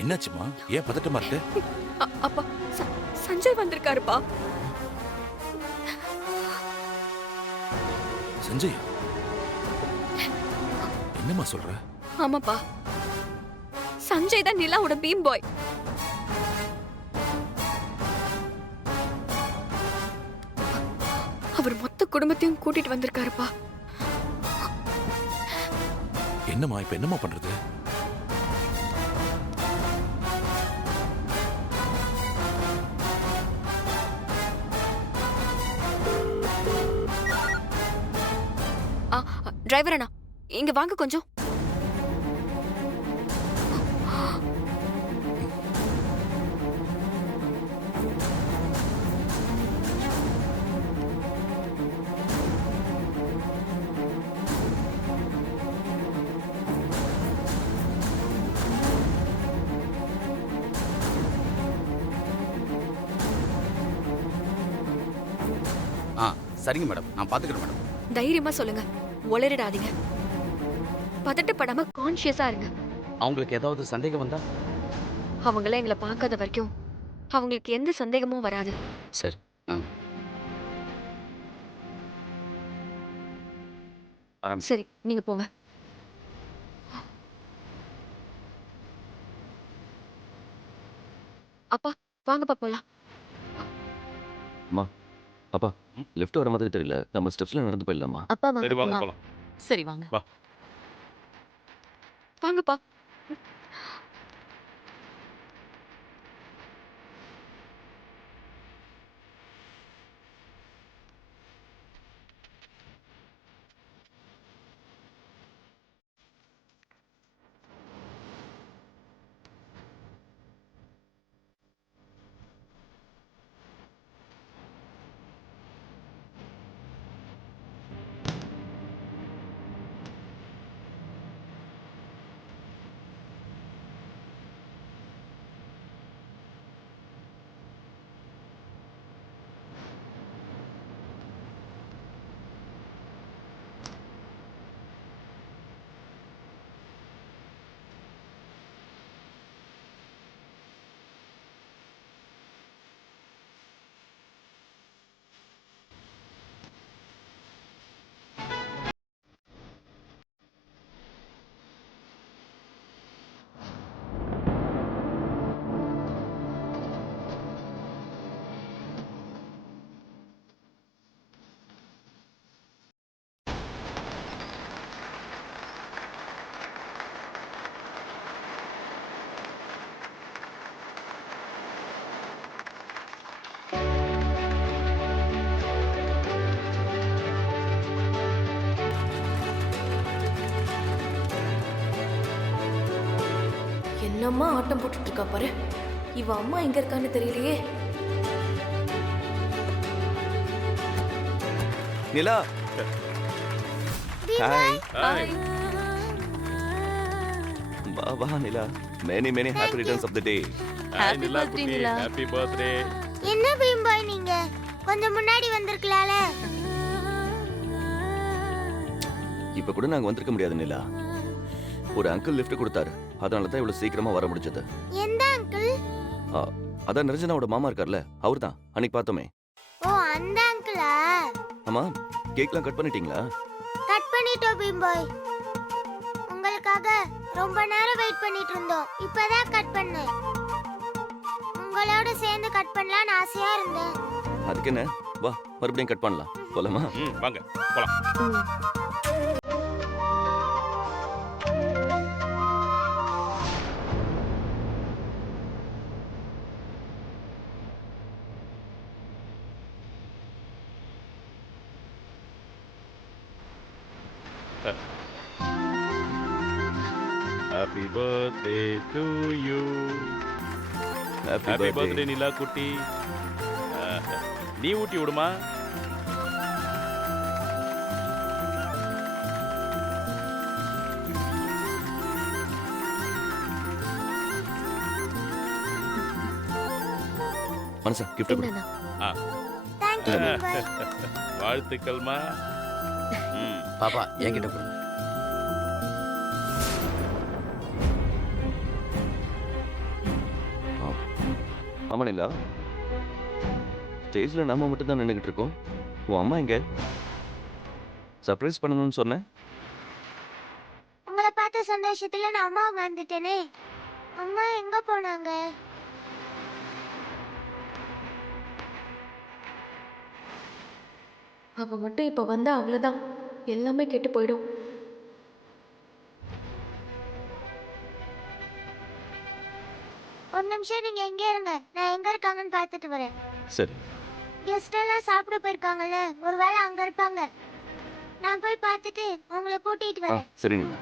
என்னாச்சுமா? ஏன் பதட்டமா இருக்கு? அப்பா சஞ்சய் வந்திருக்காருப்பா. சஞ்சய் என்னம்மா சொல்ற? ஆமாப்பா, சஞ்சய் தான் நிலாவோட பீம் பாய். அவர் மொத்த குடும்பத்தையும் கூட்டிட்டு வந்திருக்காருப்பா. என்னம்மா இப்ப என்னம்மா பண்றது? டிரைவர் அண்ணா, இங்க வாங்க கொஞ்சம். சரிங்க மேடம், நான் பாத்துக்கிறேன் மேடம். தைரியமா சொல்லுங்க, ஒளரிடாதீங்க. பதட்டப்படாம கான்ஷியஸா இருங்க. அவங்களுக்கு ஏதாவது சந்தேகம் வந்தா? அவங்கள எங்களை பார்க்காத வரைக்கும் அவங்களுக்கு எந்த சந்தேகமும் வராது. சரி. சரி, நீங்க போங்க. அப்பா வாங்கப்பா போலாம். அம்மா, அப்பா, லெஃப்ட் வர மாதிரி தெரியல. நம்ம ஸ்டெப்ஸ்ல நடந்து போயிடலாமா? அப்பா சரி வாங்க வாங்க. போலாம். சரி வாங்க. வாங்கப்பா. என்னம்மா ஆட்டம் போட்டுட்டு இருக்கா பாரு. இவ அம்மா எங்க இருக்கான்னு தெரியலையே. நிலா, ஹாய். வா நிலா. Many many happy returns of the day. Happy birthday Nila. Happy birthday. என்ன பீம்பாய் நீங்க கொஞ்சம் முன்னாடி வந்திருக்கலாம்ல. இப்ப கூட நாங்க வந்திருக்க முடியாது நிலா. ஒரு அங்கிள் லிஃப்ட் கொடுத்தாரு. அதனால தான் இவ்வளவு சீக்கிரமா வர முடிஞ்சது. எந்த அங்கிள்? அதான் நிரஞ்சனாவோட மாமா இருக்கார்ல, அவர்தான் அன்னைக்கு பார்த்தோமே. ஓ அந்த அங்கிளா? ஆமா, கேக்லாம் கட் பண்ணிட்டீங்களா? கட் பண்ணிட்டோம் பீம்பாய். உங்களுக்காக ரொம்ப நேரம் வெயிட் பண்ணிட்டு இருந்தோம். இப்பதான் கட் பண்ணேன். உங்களோட சேர்ந்து கட் பண்ணலாம்னு ஆசையா இருந்தேன். அதுக்கு என்ன, வா மறுபடியும் கட் பண்ணலாம். போலாமா? வாங்க போலாம். Happy birthday to you. Happy birthday நிலா குட்டி. நீ ஊட்டி விடுமா? மனசா gift கொடு. Thank you பீம்பாய். வாழ்த்துக்கள்மா. பாப்பா என்கிட்ட கொடு. ஆமா நிலா, ஸ்டேஜ்ல நாம மட்டும் தான் நின்றுகிட்டு இருக்கோம். உன் அம்மா எங்க? சர்ப்ரைஸ் பண்ணணும்னு சொன்னேன். உங்களை பார்த்த சந்தோஷத்துல நான் அம்மா வந்துட்டேனே. அம்மா எங்க போனாங்க? அவ மட்டும் இப்ப வந்தா அவ்வளவுதான், எல்லாமே கெட்டு போயிடும். ஒரு நிமிஷம் நீங்க எங்க இருங்க, நான் எங்க இருக்காங்கன்னு பார்த்துட்டு வரேன். சரி. கெஸ்ட் எல்லாம் சாப்பிட போயிருக்காங்கல்ல, ஒருவேளை அங்க இருப்பாங்க. நான் போய் பார்த்துட்டு உங்களை கூட்டிட்டு வரேன். சரி நிலா.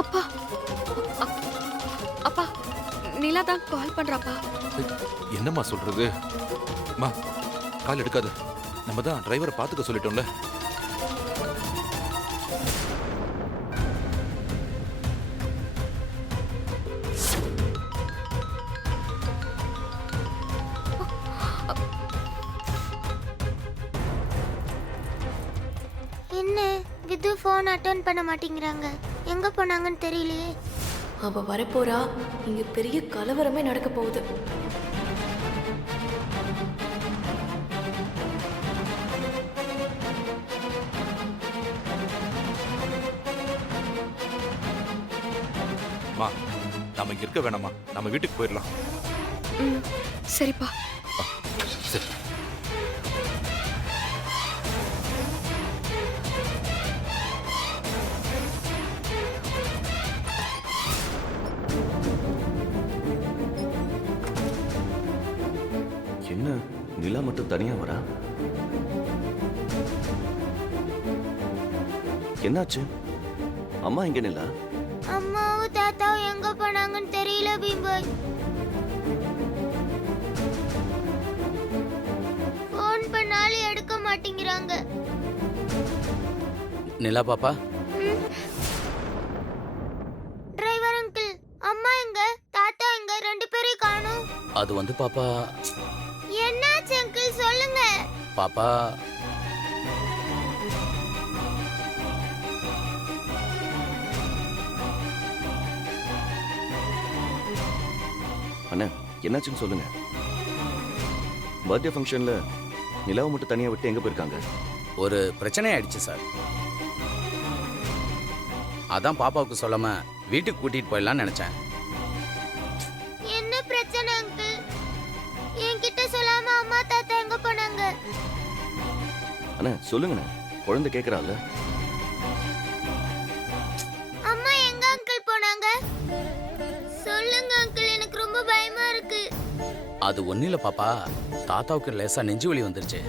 அப்பா அப்பா நிலா தான் கால் பண்றாப்பா. என்னம்மா சொல்றது? மா கால் எடுக்காத. நம்ம தான் டிரைவரை பார்த்துக்க சொல்லிட்டோம்ல. என்ன விது ஃபோன் அட்டெண்ட் பண்ண மாட்டேங்கிறாங்க, எங்க போனாங்கன்னு தெரியலையே. அவ வரப்போறா, இங்க பெரிய கலவரமே நடக்க போகுது. மா நாம இங்க இருக்க வேணாமா? நம்ம வீட்டுக்கு போயிடலாம். ம், சரிப்பா. சரி. என்ன நிலா மட்டும் தனியா வரா? என்னாச்சு? அம்மா எங்க நிலா? அம்மாவும் தாத்தாவும் எங்க போனாங்கன்னு தெரியல பீம்பாய். ஃபோன் பண்ணாலும் எடுக்க மாட்டேங்கிறாங்க. நிலா பாப்பா, டிரைவர் அங்கிள், அம்மா எங்க, தாத்தா எங்க, ரெண்டு பேரையும் காணோம். அது வந்து பாப்பா, என்னாச்சு அங்கிள் சொல்லுங்க. பாப்பா அண்ணா என்னாச்சுன்னு சொல்லுங்க. பர்த்டே ஃபங்க்ஷன்ல நிலாவை மட்டும் தனியா விட்டு எங்க போயிருக்காங்க? ஒரு பிரச்சனை ஆயிடுச்சு சார். அதான் பாப்பாவுக்கு சொல்லாம வீட்டுக்கு கூட்டிட்டு போயிடலாம்னு நினைச்சேன். என்ன பிரச்சனை அங்கிள்? என்கிட்ட சொல்லாம அம்மா தாத்தா எங்க போனாங்க? அண்ணா சொல்லுங்கண்ணே, குழந்தை கேட்கறாள். அம்மா எங்க அங்கிள் போனாங்க? சொல்லுங்க அங்கிள், எனக்கு ரொம்ப பயமா இருக்கு. அது ஒன்னும் இல்ல பாப்பா, தாத்தாவுக்கு லேசா நெஞ்சு வலி வந்துருச்சு.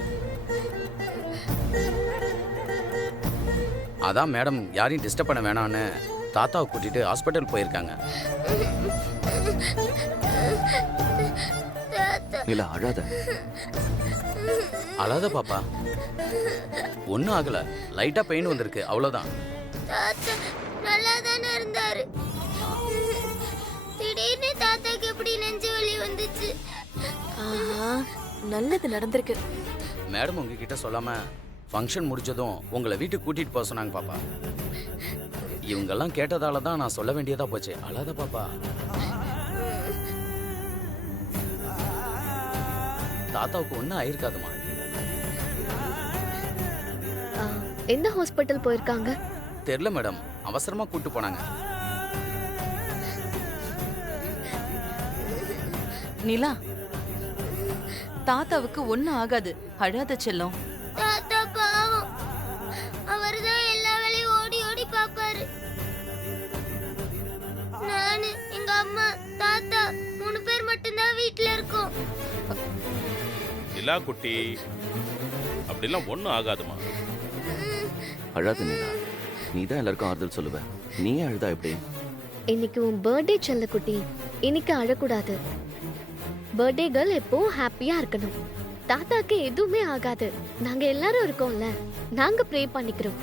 அதான் மேடம் யாரையும் டிஸ்டர்ப் பண்ண வேணாம்னு தாத்தாவை கூட்டிட்டு ஹாஸ்பிட்டல் போயிருக்காங்க. நிலா அழாத. அழாத பாப்பா, ஒன்னும் ஆகல, லைட்டா பெயின் வந்திருக்கு, அவ்வளவுதான். தாத்தா நல்லா தானே இருந்தாரு, திடீர்னு தாத்தாக்கு எப்படி நெஞ்சு வலி வந்துச்சு? ஆஹா, நல்லது நடந்திருக்கு. மேடம் உங்ககிட்ட சொல்லாம ஃபங்க்ஷன் முடிஞ்சதும் உங்களை வீட்டுக்கு கூட்டிட்டு போக சொன்னாங்க பாப்பா. இவங்கெல்லாம் கேட்டதால தான் நான் சொல்ல வேண்டியதா போச்சு. அழாத பாப்பா. தாத்தாவுக்கு ஒன்றும் ஆயிருக்காதுமா. எந்த ஹாஸ்பிட்டல் போயிருக்காங்க? தெரியல மேடம், அவசரமா கூட்டு போனாங்க. நிலா, தாத்தாவுக்கு ஒண்ணும் ஆகாது, அழாத செல்லம். தாத்தா பாவம், அவர்தான் எல்லா வேலையும் ஓடி ஓடி பாப்பாரு. நானு, எங்க அம்மா, தாத்தா 3 பேர் மட்டும்தான் வீட்ல இருக்கோம். நிலா குட்டி, அப்படிலாம் ஒன்றும் ஆகாதுமா. அழாத நிலா, நீ தான் எல்லாருக்கும் ஆறுதல் சொல்லுவ. நீயே அழுதா எப்படி? இன்னைக்கு உன் பர்த்டே செல்லக்குட்டி, இன்னைக்கு அழக்கூடாது. பர்த்டே கேர்ள் எப்பவும் ஹாப்பியா இருக்கணும். தாத்தாக்கு எதுவுமே ஆகாது. நாங்க எல்லாரும் இருக்கோம்ல, நாங்க ப்ரே பண்ணிக்கிறோம்.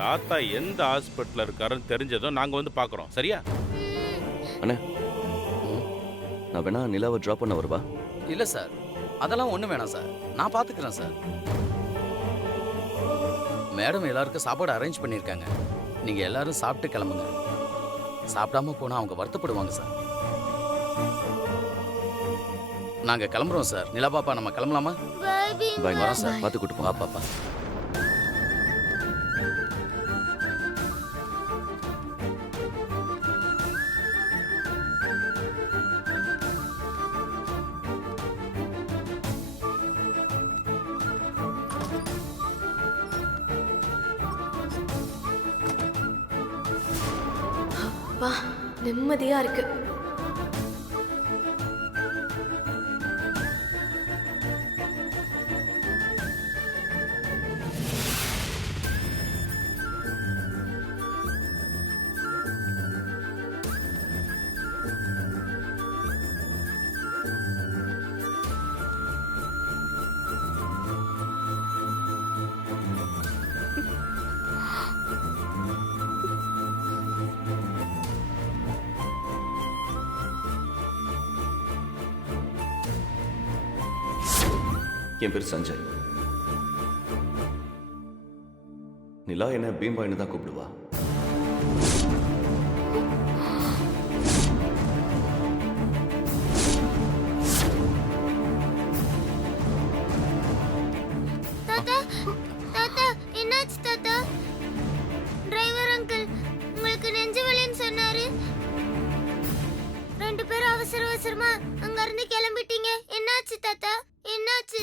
தாத்தா எந்த ஹாஸ்பிட்டல்ல இருக்காருன்னு தெரிஞ்சதும் நாங்க வந்து பார்க்கறோம். சரியா? நான் வேணா நிலாவை ட்ராப் பண்ண வருவா? இல்ல சார், அதெல்லாம் ஒண்ணு வேணாம் சார், நான் பாத்துக்கிறேன் சார். மேடம் எல்லாருக்கும் சாப்பாடு அரேஞ்ச் பண்ணியிருக்காங்க. நீங்க எல்லாரும் சாப்பிட்டு கிளம்புங்க. சாப்பிடாம போனா அவங்க வருத்தப்படுவாங்க சார். நாங்க கிளம்புறோம் சார். நிலா பாப்பா, நம்ம கிளம்பலாமா? பாய் பாய், பீம்பாய். வரோம் சார். பார்த்து கூட்டு போ. வா பாப்பா. வா, நிம்மதியா இருக்கு. என் பேர் சஞ்சய். நிலா என்ன பீம்பாயின்னு தான் கூப்பிடுவா. தாத்தா, தாத்தா, என்னாச்சு தாத்தா? டிரைவர் அங்கிள் உங்களுக்கு நெஞ்சு வலின்னு சொன்னாரு. ரெண்டு பேரும் அவசர அவசரமா அங்க இருந்து கிளம்பிட்டீங்க. என்னாச்சு தாத்தா? என்னாச்சு?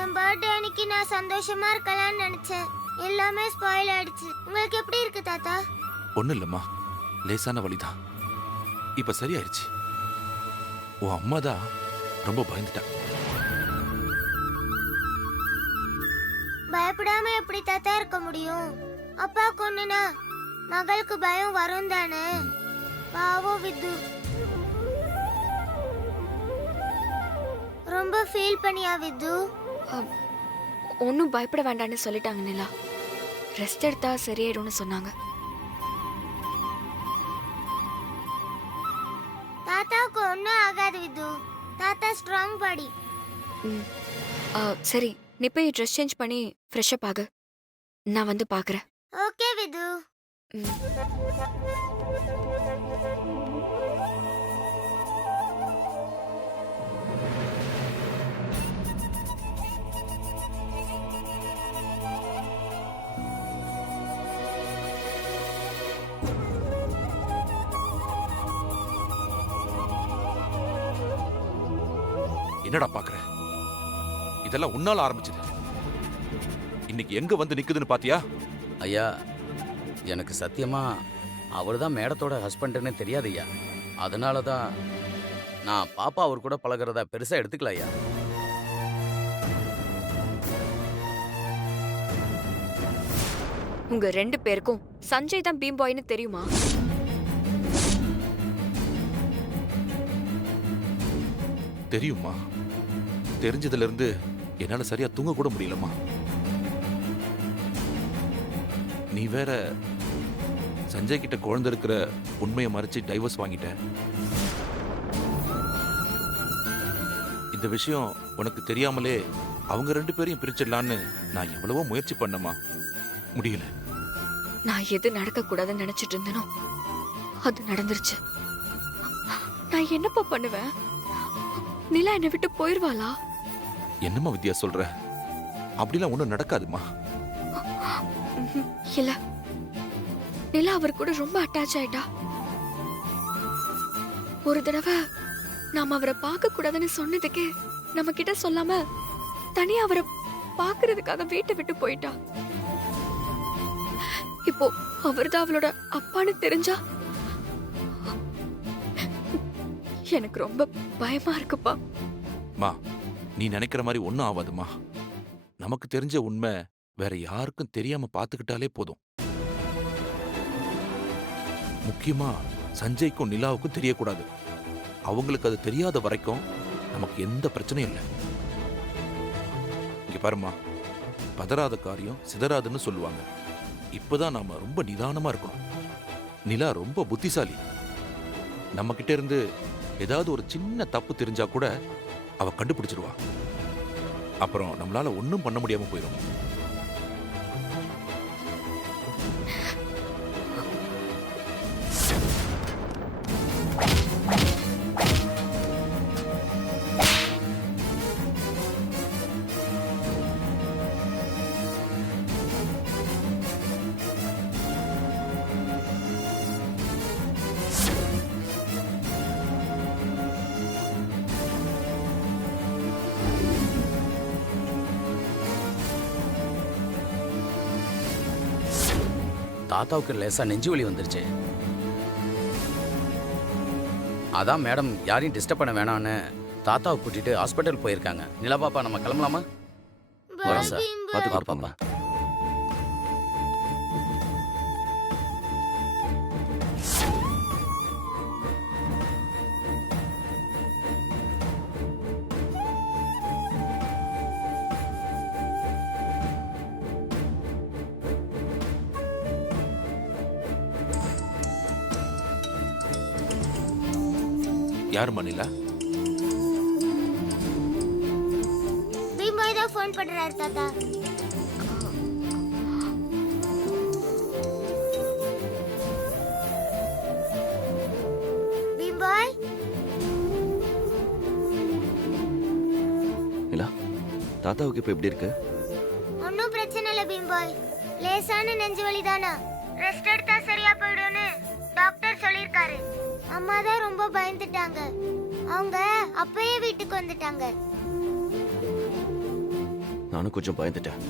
என் பர்த்டே அன்னைக்கு நான் சந்தோஷமா இருக்கலாம்னு நினைச்சேன். எல்லாமே ஸ்பாயில் ஆயிடுச்சு. உங்களுக்கு எப்படி இருக்கு தாத்தா? ஒன்றும் இல்லைம்மா, லேசான வலிதான். இப்போ சரியாயிருச்சு. உன் அம்மா தான் ரொம்ப பயந்துட்டா. பயப்படாம எப்படி தாத்தா இருக்க முடியும்? அப்பா கொன்னுனா மகளுக்கு பயம் வரும் தானே. பாவம் வித்து. ரொம்ப ஃபீல் பண்ணியா வித்து? ஒன்றும் பயப்பட வேண்டாம்னு சொல்லிட்டாங்க நிலா. ரெஸ்ட் எடுத்தா சரியாயிடும்னு சொன்னாங்க. தாத்தாவுக்கு ஒன்றும் ஆகாது வித்து. தாத்தா ஸ்ட்ராங் பாடி. சரி, நீ போய் ட்ரெஸ் சேஞ்ச் பண்ணி ஃப்ரெஷ் அப் ஆகு. நான் வந்து பார்க்குறேன். ஓகே விது. என்னடா பாக்குற? இதெல்லாம் உன்னால ஆரம்பிச்சது. இன்னைக்கு எங்க வந்து நிக்குதுன்னு பாத்தியா? ஐயா, எனக்கு சத்தியமா அவர் தான் மேடத்தோட ஹஸ்பண்டுன்னு தெரியாது ஐயா. அதனால தான் நான் பாப்பா அவர் கூட பழகிறதா பெருசா எடுத்துக்கல ஐயா. உங்க ரெண்டு பேருக்கும் சஞ்சய் தான் பீம் பாய்னு தெரியுமா? தெரியுமா? தெரிஞ்சதுல இருந்து என்னால சரியா தூங்க கூட முடியலம்மா. நீ வேற சஞ்சய் கிட்ட குழந்தை இருக்கிற உண்மையை மறைச்சு டைவர்ஸ் வாங்கிட்ட. இந்த விஷயம் உனக்கு தெரியாமலே அவங்க ரெண்டு பேரையும் பிரிச்சிடலான்னு நான் எவ்வளவோ முயற்சி பண்ணமா, முடியல. நான் எது நடக்க கூடாதுன்னு நினைச்சிட்டு இருந்தேனோ அது நடந்துருச்சு. நான் என்னப்பா பண்ணுவேன்? நிலா என்னை விட்டு போயிருவாளா? என்னம்மா வித்யா சொல்ற? அப்படிலாம் ஒண்ணும் நடக்காதுமா. இல்ல, நிலா அவர் கூட ரொம்ப அட்டாச் ஆயிட்டா. ஒரு தடவை நாம அவரை பார்க்க கூடாதுன்னு சொன்னதுக்கு நம்ம கிட்ட சொல்லாம தனியா அவரை பார்க்கறதுக்காக வீட்டை விட்டு போயிட்டா. இப்போ அவர்தான் அவளோட அப்பான்னு தெரிஞ்சா எனக்கு ரொம்ப பயமா இருக்குப்பா. மா, நீ நினைக்கிற மாதிரி ஒன்னும் ஆகாதுமா. நமக்கு தெரிஞ்ச உண்மை வேற யாருக்கும் தெரியாம பாத்துக்கிட்டாலே போதும். முக்கியமா சஞ்சய்க்கும் நிலாவுக்கும் தெரியக்கூடாது. அவங்களுக்கு அது தெரியாத வரைக்கும் நமக்கு எந்த பிரச்சனையும் இல்லை. இங்க பாருமா, பதறாத காரியம் சிதறாதுன்னு சொல்லுவாங்க. இப்பதான் நாம ரொம்ப நிதானமா இருக்கணும். நிலா ரொம்ப புத்திசாலி. நம்ம கிட்ட இருந்து ஏதாவது ஒரு சின்ன தப்பு தெரிஞ்சா கூட அவ கண்டுபிடிச்சிருவா. அப்புறம் நம்மளால ஒன்றும் பண்ண முடியாம போயிடும். தாத்தாவுக்கு லேசா நெஞ்சு வலி வந்துருச்சு. அதான் மேடம் யாரையும் டிஸ்டர்ப் பண்ண வேணான்னு தாத்தாவை கூட்டிட்டு ஹாஸ்பிட்டல் போயிருக்காங்க. நிலா பாப்பா, நம்ம கிளம்பலாமா? வரோம் சார். பீம்பாய். பார்த்து வா கொடுப்பாங்க. பாப்பா. யாருமா நிலா? பீம்பாய் தான் ஃபோன் பண்றாரு தாத்தா. பீம்பாய், நிலா, தாத்தாவுக்கு இப்ப எப்படி இருக்கு? ஒன்னும் பிரச்சனை இல்ல பீம்பாய். லேசான நெஞ்சு வலி தானா, ரெஸ்ட் எடுத்தா சரியா போயிடும்னு டாக்டர் சொல்லிருக்காரு. அம்மா தான் ரொம்ப பயந்துட்டாங்க. அவங்க அப்பயே வீட்டுக்கு வந்துட்டாங்க. நானும் கொஞ்சம் பயந்துட்டேன்.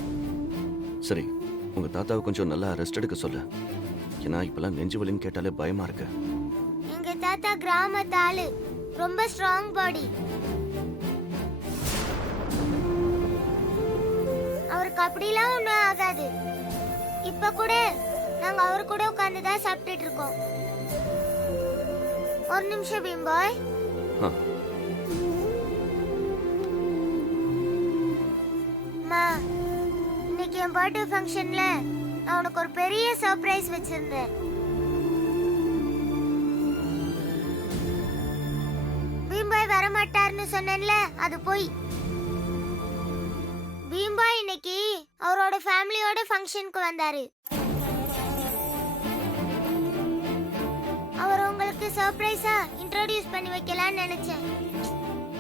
சரி, உங்க தாத்தாவை கொஞ்சம் நல்லா ரெஸ்ட் எடுக்க சொல்லு. ஏன்னா இப்பெல்லாம் நெஞ்சு வலின்னு கேட்டாலே பயமா இருக்கு. எங்க தாத்தா கிராமத்து ஆளு, ரொம்ப ஸ்ட்ராங் பாடி. அவருக்கு அப்படிலாம் ஒண்ணும் ஆகாது. இப்ப கூட நாங்க அவரு கூட உட்கார்ந்து தான் சாப்பிட்டுட்டு இருக்கோம். ஒரு நிமிஷம் பீம்பாய். ஆ. அம்மா, இன்னைக்கு என் பர்த்டே ஃபங்க்ஷன்ல நான் உனக்கு ஒரு பெரிய சர்ப்ரைஸ் வச்சிருந்தேன். பீம்பாய் வரமாட்டாருன்னு சொன்னேன்ல, அது போய். பீம்பாய் இன்னைக்கு அவரோட ஃபேமிலியோட ஃபங்க்ஷனுக்கு வந்தாரு. அவர் உங்களுக்கு சர்ப்ரைஸா இன்ட்ரோடியூஸ் பண்ணி வைக்கலாம்னு நினைச்சேன்.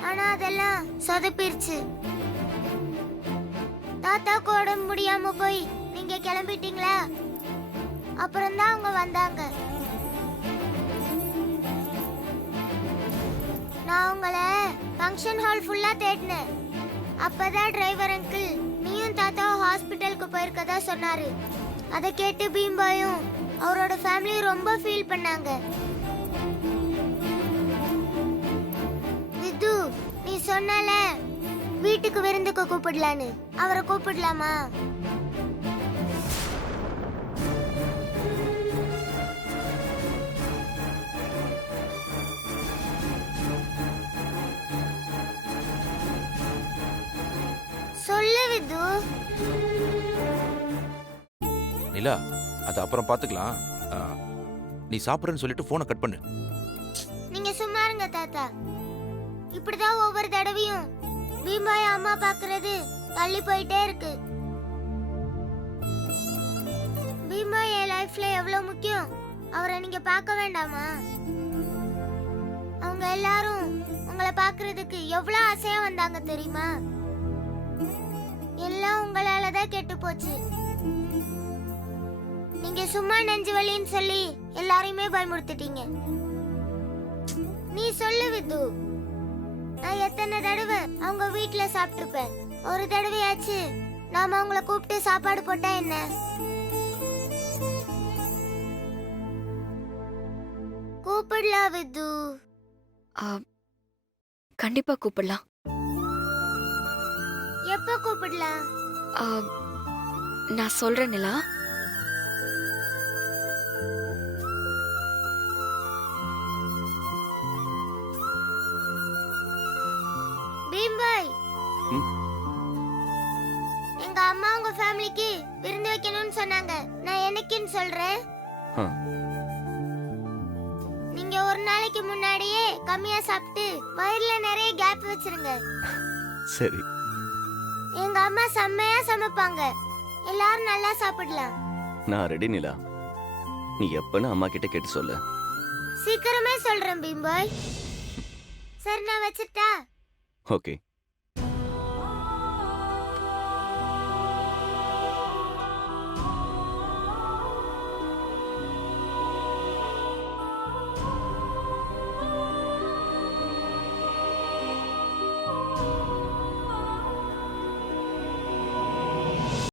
ஆனா அதெல்லாம் சொதப்பிருச்சு. தாத்தாக்கு உடம்பு முடியாம போய் நீங்க கிளம்பிட்டீங்களா? அப்புறம் தான் அவங்க வந்தாங்க. நான் உங்களை ஃபங்க்ஷன் ஹால் ஃபுல்லா தேடினேன். அப்பதான் டிரைவர் அங்கிள் நீயும் தாத்தாவும் ஹாஸ்பிட்டலுக்கு போயிருக்கதா சொன்னாரு. அதை கேட்டு பீம்பாயும் அவரோட ஃபேமிலி ரொம்ப ஃபீல் பண்ணாங்க. விது, நீ சொன்னல வீட்டுக்கு விருந்துக்கு கூப்பிடலான்னு, அவரை கூப்பிடலாமா? சொல்லு விது. நிலா, அது அப்புறம் பார்த்துக்கலாம். நீ சாப்பிட்றேன்னு சொல்லிட்டு ஃபோனை கட் பண்ணு. நீங்க சும்மா இருங்க தாத்தா. இப்படிதான் ஒவ்வொரு தடவையும் பீம்பாய் அம்மா பாக்குறது தள்ளி போயிட்டே இருக்கு. பீம்பாய் என் லைஃப்ல எவ்வளவு முக்கியம், அவரை நீங்க பார்க்க வேண்டாமா? அவங்க எல்லாரும் உங்களை பார்க்கிறதுக்கு எவ்வளவு ஆசையா வந்தாங்க தெரியுமா? எல்லாம் உங்களால தான் கெட்டு போச்சு. நீங்க சும்மா நெஞ்சு வலின்னு சொல்லி எல்லாரையுமே பயமுறுத்திட்டீங்க. நீ சொல்லு விது, நான் எத்தனை தடவை அவங்க வீட்டுல சாப்பிட்டுருப்பேன். ஒரு தடவையாச்சு நாம அவங்கள கூப்பிட்டு சாப்பாடு போட்டா என்ன? கூப்பிடலாம் விது. கண்டிப்பா கூப்பிடலாம். எப்ப கூப்பிடலாம்? ஆ, நான் சொல்றேன் நிலா. நாளைக்கு விருந்து வைக்கணும்னு சொன்னாங்க. நான் என்னைக்குன்னு சொல்றேன். ஆ. நீங்க ஒரு நாளைக்கு முன்னாடியே கம்மியா சாப்பிட்டு வயிறுல நிறைய கேப் வச்சிருங்க. சரி. எங்க அம்மா செம்மையா சமைப்பாங்க. எல்லாரும் நல்லா சாப்பிடலாம். நான் ரெடி நிலா. நீ எப்பன்னு அம்மா கிட்ட கேட்டு சொல்லு. சீக்கிரமே சொல்றேன் பீம்பாய். சரி நான் வச்சிட்டா? ஓகே.